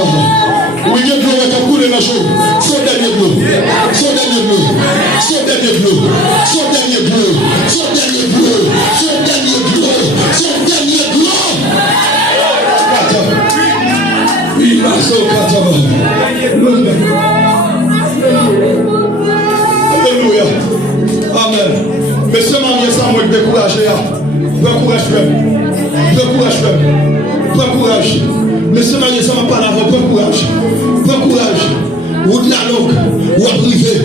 Oui, il y a de l'eau qui a coulé la jour, son dernier bleu, son dernier bleu, son dernier bleu, son dernier bleu, son dernier bleu, son dernier bleu, son dernier blanc. Oui, la masse en kata. Alléluia. Amen. Mais ce marié, ça m'a découragé. Prends courage, frère. Prends courage, frère. Prends courage. Mais ce marié, ça m'a pas la voix. Prends courage. Prends courage. Ou de la langue, ou à privé.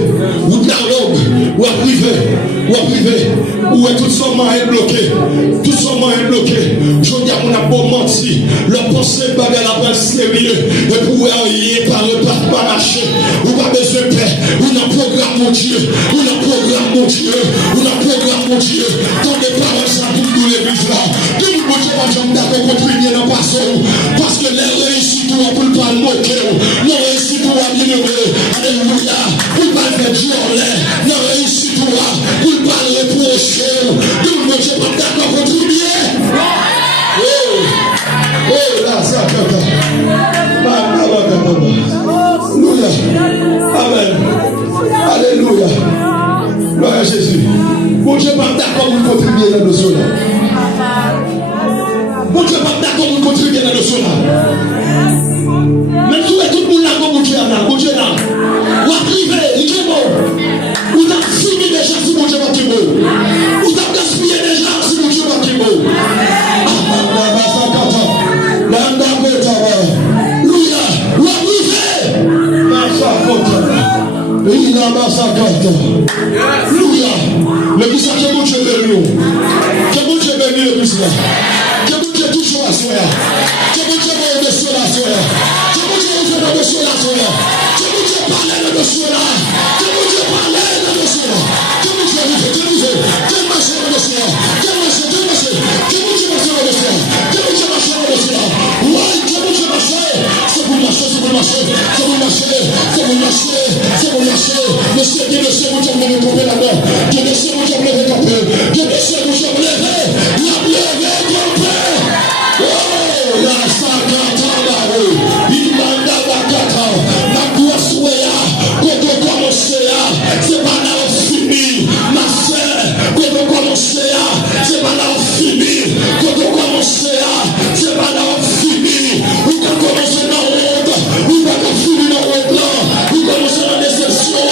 Ou de la langue, ou à privé. Ou à privé. Ou est tout son moyen bloqué. Tout son moyen bloqué. Je dis à mon abon menti. Le pensée bagarre la balle sérieux. Et pour y pas marcher. Ou pas besoin de paix. Ou n'a programme mon Dieu. Ou n'a programme mon Dieu. Ou n'a programme mon Dieu. Dans les paroles, ça pour nous l'église là. Tout le monde qui va jamais d'accord contribuer dans le passé. Parce que les réussites, on ne peut pas le moquer. Les réussites, on va bien. Alléluia. Pour ne pas faire Dieu en l'air. Non, réussit toi. Pour ne pas le reprocher. Tout le monde qui va d'accord contribuer. Oh, là, ça, Alléluia. Amen. Alléluia. Gloire à Jésus. Bon Dieu, pas d'accord pour contribuer dans le sol. Bon Dieu, pas d'accord pour contribuer dans le sol. Même si tout le monde là, bon Dieu là, bon Dieu là. Ou à privé, il est bon. Ou t'as fini déjà si bon Dieu va te bon. Ou t'as gaspillé déjà si bon Dieu va te bon. Alléluia. Le plus que mon Dieu bénit. Que mon Dieu bénit le plus là. Que mon Dieu toujours à soi. Que mon Dieu va au-dessus de la soi. Que mon Dieu va au-dessus de la soi. Que mon Dieu parle de dessus là. Que mon Dieu parle de dessus là. Que mon Dieu vous fait, que vous fait. Que marche de dessus là. Que marche. Que mon Dieu marche de dessus là. Que mon Dieu marche de dessus là. Ouais, que mon Dieu marche. C'est pour marcher, c'est pour marcher. C'est pour marcher. C'est pour marcher. C'est pour marcher. Monsieur, Dieu, monsieur, vous avez me couper la main. Dieu, monsieur, vous avez me couper. Dieu, monsieur, vous avez me lever. La lever, couper. Oh, la sakata la rue. Il m'a donné la kata. La grosse ouéa. Quand on commence là, c'est pas là on finit. Ma soeur, quand on commence là, c'est pas là on finit. Quand on commence là, c'est pas là on finit. Ou quand on commence dans le monde, ou quand on finit dans le blanc, ou commence dans la déception,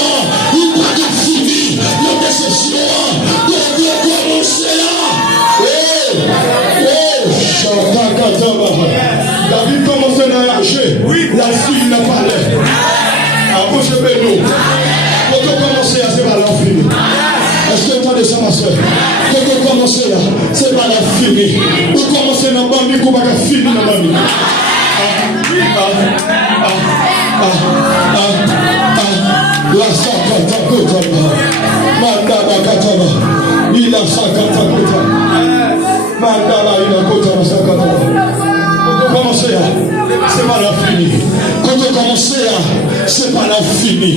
ou quand on finit dans la déception. ma soeur. Quand on commence là, c'est pas la fini. Vous commencez dans le bambou, vous pas fini dans le bambou. La sakata kotaba, mandaba kataba, ila sakata kotaba, mandaba ila kotaba sakata. Quand on commence là, c'est pas la fini. Quand on commence là, c'est pas la fini.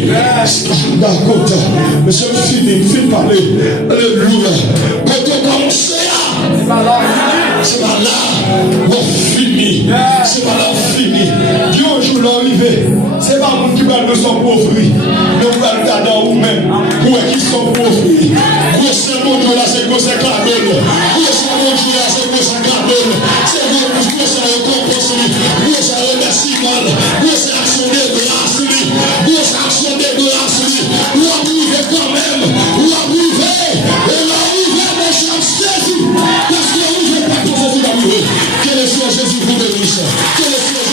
D'accord, mais c'est fini, fini parler. Alléluia. Quand on commence là, c'est pas là, on finit. C'est pas là, on finit. Dieu, un jour l'arrivée, c'est pas mon qui parle de son pauvre. Nous va regarder en vous-même. Où est-ce qu'ils sont pauvres? Où est-ce que mon Dieu là, c'est quoi c'est cardone? Où est-ce que mon Dieu là, c'est quoi c'est cardone? C'est quoi c'est récompense? Où est-ce que remerciement? Où est-ce que action de grâce? Où est-ce que action de grâce? Où arriver quand même? Où arriver? Et l'arrivée, mes chers Jésus. Parce que vous ne pouvez pas tout Jésus d'arriver. Que le Seigneur Jésus vous bénisse. Que le Seigneur